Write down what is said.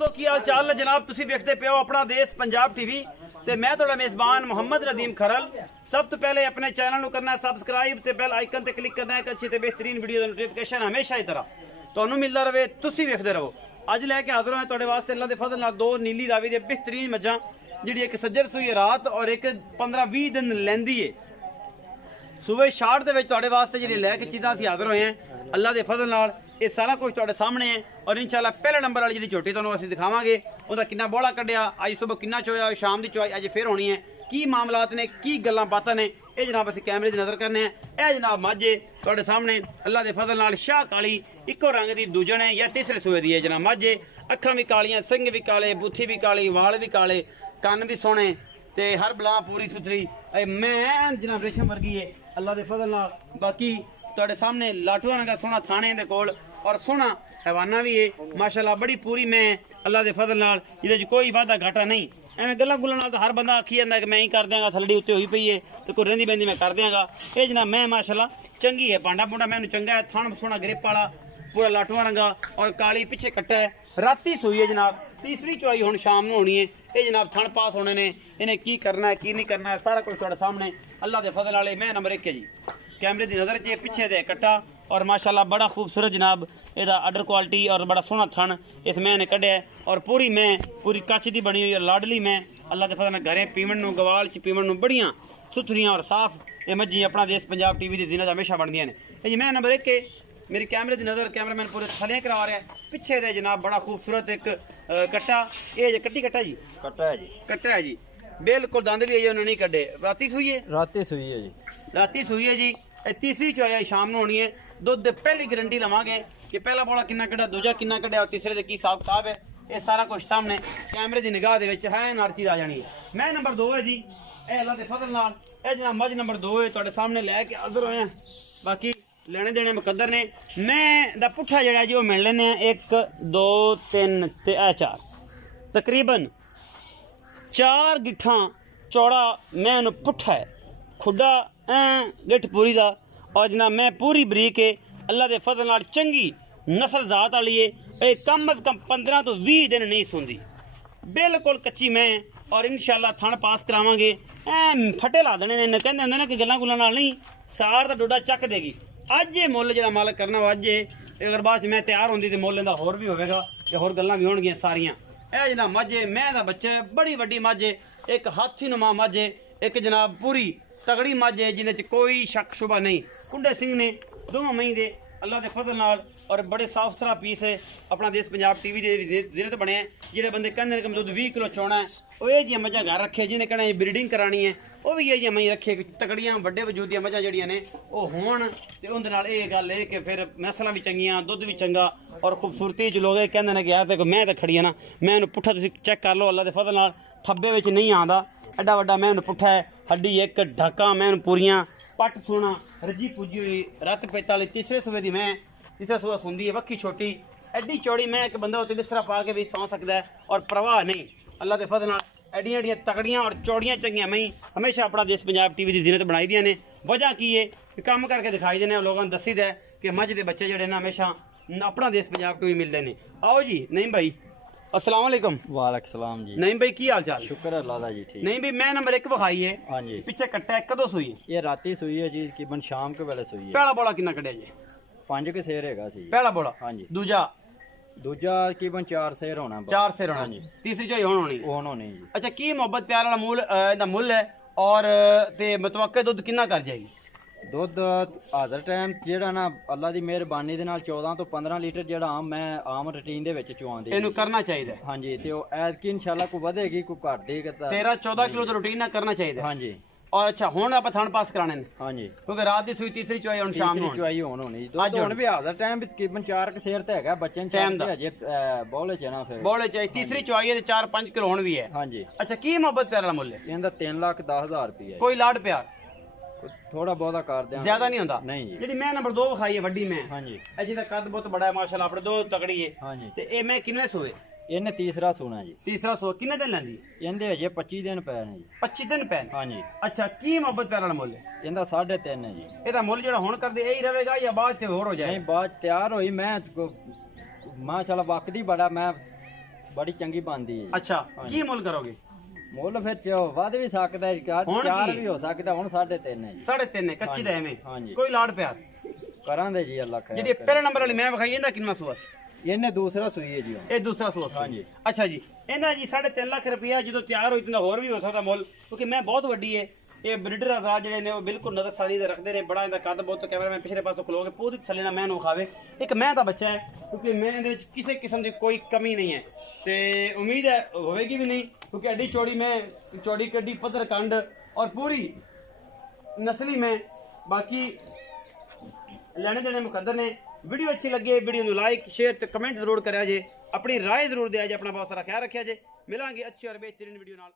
दोस्तों की हाल चाल है जनाब, तुसी देखते पे हो अपना देश पंजाब टीवी ते मैं थोड़ा मेजबान मोहम्मद नदीम खरल। सब तो पहले अपने चैनल करना है सबसक्राइब ते बेल आइकन ते क्लिक करना है। अच्छी ते बेहतरीन वीडियो नोटिफिकेशन हमेशा ही तरह तुहानू मिलता रहे, तुसी देखते रहो। अज लैके हाजिर हो तुहाडे वास्ते अल्लाह दे फजल नाल दो नीली रावी दे बेहतरीन मज्जां, जिहड़ी एक सज्जर सूई है रात और एक 15-20 दिन लैंदी है। सूबे शार्ट दे विच तुहाडे वास्ते जिहड़ी लैके चीज़ां असीं हाजिर होए हैं अल्लाह दे फजल नाल। ये सारा कुछ तुहाडे सामने है और इंशाल्लाह पहले नंबर वाली जिहड़ी झोटी तुहानू असीं दिखावांगे, उहदा किन्ना बोला कड्ढिया, अज सुबह किन्ना चोया, शाम दी चोई अज फिर होनी है, की मामलात ने, की गल्लां बातां ने, ये जनाब असीं कैमरे दी नज़र करने हैं। यह जनाब मझ तुहाडे सामने अल्लाह दे फजल नाल शाह काली इक्को रंग दी दूजण है या तीसरे सूए दी है जनाब मझ। अखां भी कालियां, सिंग भी काले, बुत्थी भी काली, वाल भी काले, कन्न भी सोहणे ते हर बला पूरी सुथरी मैं जनाब रेशम वर्गी है अल्लाह दे फजल नाल। बाकी तुहाडे सामने लाटूआ रंगा सोहना थाने दे कोल और सोहना हैवाना भी है माशाल्लाह, बड़ी पूरी मैं अल्लाह दे फजल नाल, जिहदे कोई वादा घाटा नहीं। एवें गल्लां गुल्लां नाल हर बंदा आखी जांदा कि मैं ही कर देंगा, थलड़ी उत्ते होई पई है ते कोई रहिंदी बहिंदी मैं कर देंगा। ये जनाब मैं माशाल्लाह चंगी है, पांडा पुंडा मैनू चंगा है, थान सोहना ग्रिप वाला पूरा लाटूआ रंगा और काली पिछे कट्टा है। राती सोई है जनाब, तीसरी चुआई हुण शाम नूं होनी है। ये जनाब थण पास होने ने, इन्हें की करना है की नहीं करना है सारा कुछ तुहाडे सामने अल्लाह दे फजल नाल। मैं नंबर 1 है जी, कैमरे की नज़र च पिछे दे कट्टा और माशाल्लाह बड़ा खूबसूरत जनाब एदा अडर क्वालिटी और बड़ा सोहना थन इस मैं ने कढ़िया है। और पूरी मैं पूरी कच्च दी बनी हुई है, लाडली मैं अल्लाह दे फजल नाल। घरें पीवन नूं, गवाल च पीवन नूं बड़ियां सुथरियां और साफ ये मज्जी अपना देश पंजाब टीवी की जीनत हमेशा बनदियां ने। ये जी मैं नंबर 1 है, मेरी कैमरे की नज़र कैमरामैन पूरे थले करा रहा है। पिछे दे जनाब बड़ा खूबसूरत एक कट्टा, ये कट्टी कट्टा जी, कट्टा है जी, कट्टा है जी, बिल्कुल दंद भी है नहीं कड्डे। राती सूई है, राती सूई है जी, राती सूई है जी। तीसरी चोया शाम में होनी है। दुध पहली गारंटी लवांगे कि पहला बोला किन्ना कढ़ा, दूजा किन्ना कढ़ा और तीसरे दे की हिसाब किताब है। ये सारा कुछ सामने कैमरे की निगाह दे विच है नारती आ जानी है। मैं नंबर 2 है जी, ए अल्लाह दे फजल नाल ए जनाब मझ नंबर 2 है तुहाडे सामने लैके हाज़िर होए हैं। बाकी लेने देने मुकद्दर ने। मैं दा पुट्ठा जेड़ा जी वो मिल लेने 1 2 3 ते 4 तकरीबन 4 गिट्ठां चौड़ा मैं पुट्ठा है, खुडा गिठ पूरी दा और जनाब मैं पूरी बरीक है अल्लाह दे फजल नाल, चंगी नस्ल जात वाली है। कम अज कम 15 तो 20 दिन नहीं सुनदी, बिल्कुल कच्ची मैं और इंशाल्लाह थण पास करावांगे। फटे ला देने ने, कहंदे हुंदे ने कि गल्लां गुल्लां नाल नहीं, सार दा डोडा चक देगी। अज ये मुल जो मालक करना अज अगर बाद मैं तैयार होंगी तो मुल इहदा होर भी होगा ते होर गल्लां भी होणगियां सारियां। यह जनाब मझ मैं दा बच्चा है, बड़ी वड्डी मझ, एक हाथी नुमा मझ, एक जनाब पूरी तगड़ी मझ है जिन्हें कोई शक शुबा नहीं। कुंडे सिंह ने दोवां मई दे अल्लाह दे फजल नाल और बड़े साफ सुथरा पीस है। अपना देश पंजाब टीवी के जिले बने हैं। जिहड़े बंदे कहंदे कि दुध 20 किलो चोना है, वो ये जी मझां घर रखे, जिन्हें कहना ब्रीडिंग करानी है वो भी ये जी मई रखे, तगड़ियां वड्डे वजूद दी मझां जड़ियां ने वो होण ते उहदे नाल ये गल है कि फिर नस्लां भी चंगियां, दुध भी चंगा और खूबसूरती च लोग कहंदे ने कि यार देखो मैं तो खड़ी है ना, मैं इहनूं पुट्ठा तुसीं चेक कर लो अल्लाह दे फजल नाल, थब्बे विच नहीं आंदा, एड्डा वड्डा मैं इहनूं पुट्ठा है, हड्डी एक ढाका मैं पूरियां, पट सोना रजी पुजी हुई, रत पेता वाली तीसरे सूबे दी मैं, तीसरा सूबा सुंदी है, वक्की छोटी एड्डी चौड़ी मैं, एक बंदा उत्ते बिस्तरा पा के भी सौ सकदा है और परवाह नहीं अल्लाह दे फजल नाल। एडियां एडियां तगड़ियां और चौड़ियां चंगियां मई हमेशा अपना देश पंजाब टीवी की जीनत बनाई दियां ने। वजह की है कि काम करके दिखाई देने लोगों ने दसी दे कि मझ के बच्चे जड़े ना हमेशा अपना देश पंजाब टीवी मिलते हैं। आओ जी नईम भाई, अस्सलाम वालेकुम। वालेकुम सलाम जी। नईम भाई की हाल चाल? शुक्र है अल्लाह दा जी, ठीक। नहीं भाई मैं नंबर 1 विखाई है। हाँ जी। पिछे कट्टा है, कदों सुई? ये राती सुई है जी, तकरीबन शाम के वेले सुई है। पहला बोला कितना कढ़िया जी? 5 के सेर हैगा सी पहला बोला। हाँ जी। दूजा तकरीबन 4 सेर होना, 4 सेर होना। हाँ जी। तीसरी जो होनी होनी जी। अच्छा की मोहब्बत प्यार वाला मूल दा मुल है और ते मतवक्के दुध कितना कर जाएगी? दुध हाजर टाइम जेड़ा ना अल्लाह दी मेहरबानी दे नाल 14 तो 15 लीटर जेड़ा मैं आम रूटीन दे विच चुआंदी इहनूं करना चाहिए। हाँ जी, ते ओ ऐतकी इंशाल्लाह को वधेगी को घटदी 13-14 किलो तो रूटीन ना करना चाहिए। हाँ जी। और अच्छा हुण आप थण पास कराने ने? हाँ जी, क्योंकि रात दी सुई तीसरी चुआई हुण शाम नूं चुआई होनी दुध हुण भी हाजर टाइम तकरीबन 4 के सेर ते हैगा बच्चे टाइम दा अजे बोले च ना फिर बोले च तीसरी चुआई है ते 4-5 किलो हुण भी है। हाँ जी। अच्छा की मोहब्बत प्यार वाला मुल है? इहदा 3,10,000 रुपया। कोई लाड प्यार थोड़ा बहुत कर दें, ज्यादा नहीं होता? नहीं जी। जी मैं नंबर 2 विखाई है वड्डी में। हाँ जी। जिहदा कद बहुत बड़ा है माशाल्लाह, अपने दो तगड़ी है। हाँ जी। ते ए मैं किन्ने सोए? इन्हें तीसरा सोना जी। तीसरा सो किन्ने दिन लैंदी? इहदे अजे 25 दिन पै ने जी। 25 दिन पै? हाँ जी। अच्छा की मोहब्बत प्यार वाला मुल है? इहदा 3.5 है जी। ਇਹਦਾ ਮੁੱਲ ਜਿਹੜਾ ਹੁਣ ਕਰਦੇ ਇਹੀ ਰਹੇਗਾ ਜਾਂ ਬਾਅਦ ਚ ਹੋਰ ਹੋ ਜਾਏਗਾ? नहीं बाद तैयार हुई मैं माशाल्लाह वक्त ही बड़ा मैं ਬੜੀ ਚੰਗੀ ਬਣਦੀ ਹੈ ਜੀ। ਅੱਛਾ ਕੀ ਮੁੱਲ ਕਰੋਗੇ? ਮੁੱਲ ਫਿਰ ਵੱਧ ਵੀ ਸਕਦਾ ਹੈ, ਚਾਰ ਵੀ ਹੋ ਸਕਦਾ, ਹੁਣ 3.5 ਹੈ ਜੀ। 3.5 ਕੱਚੀ ਦਾ ਐਵੇਂ ਹਾਂਜੀ ਕੋਈ ਲਾੜ ਪਿਆਰ ਕਰਾਂਦੇ ਜੀ, ਅੱਲਾ ਖੈਰ ਜਿਹੜੀ ਪਹਿਲੇ ਨੰਬਰ ਵਾਲੀ ਮੈਂ ਵਿਖਾਈ ਇਹਦਾ ਕਿੰਨਾ ਸੂਆ? ਇਹਨੇ ਦੂਸਰਾ ਸੂਈ ਹੈ ਜੀ। ਇਹ ਦੂਸਰਾ ਸੂਆ? ਹਾਂਜੀ। ਅੱਛਾ ਜੀ, ਇਹਦਾ ਜੀ 3.5 ਲੱਖ ਰੁਪਇਆ ਜਦੋਂ ਤਿਆਰ ਹੋਈ ਤਾਂ ਹੋਰ ਵੀ ਹੋ ਸਕਦਾ ਮੁੱਲ, ਕਿਉਂਕਿ ਮੈਂ ਬਹੁਤ ਵੱਡੀ ਹੈ। ਇਹ ਬਰੀਡਰ ਆਜ਼ਾਦ ਜਿਹੜੇ ਨੇ ਉਹ ਬਿਲਕੁਲ ਨਜ਼ਰਸਾਨੀ ਦੇ ਰੱਖਦੇ ਨੇ, ਬੜਾ ਇਹਦਾ ਕੱਦ ਬਹੁਤ, ਕੈਮਰਾਮੈਨ ਪਿਛਲੇ ਪਾਸੋਂ ਖਲੋ ਕੇ ਪੂਰੀ ਥੱਲੇ ਨਾਲ ਮੈਂ ਨੂੰ ਖਾਵੇ। ਇੱਕ ਮੈਂ ਤਾਂ ਬੱਚਾ ਹੈ, ਕਿਉਂਕਿ ਮੈਂ ਇਹਦੇ ਵਿੱਚ ਕਿਸੇ ਕਿਸਮ ਦੀ ਕੋਈ ਕਮੀ ਨਹੀਂ ਹੈ ਤੇ ਉਮੀਦ ਹੈ ਹੋਵੇਗੀ ਵੀ ਨਹੀਂ, ਕਿਉਂਕਿ ਐਡੀ ਚੌੜੀ ਮੈਂ, ਚੌੜੀ ਕੱਡੀ ਪੱਧਰ ਕੰਡ ਔਰ ਪੂਰੀ ਨਸਲੀ ਮੈਂ। ਬਾਕੀ ਲੈਣੇ ਦੇਣੇ ਮੁਕੱਦਰ ਨੇ। वीडियो अच्छी लगे वीडियो को लाइक शेयर ते कमेंट जरूर करा जे, अपनी राय जरूर दिया जे, अपना बहुत सारा ख्याल रखा जे। मिलांगे अच्छी और बेहतरीन वीडियो नाल।